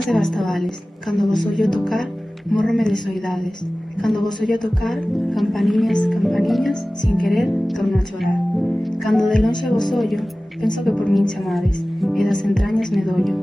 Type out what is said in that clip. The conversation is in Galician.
Campanas de Bastavales, cando vos ollo tocar, mórrome de soidades. Cando vos ollo tocar, campaniñas, campaniñas, sin querer, torno a chorar. Cando de lonxe vos ollo, penso que por min chamades, e das entrañas me dollo.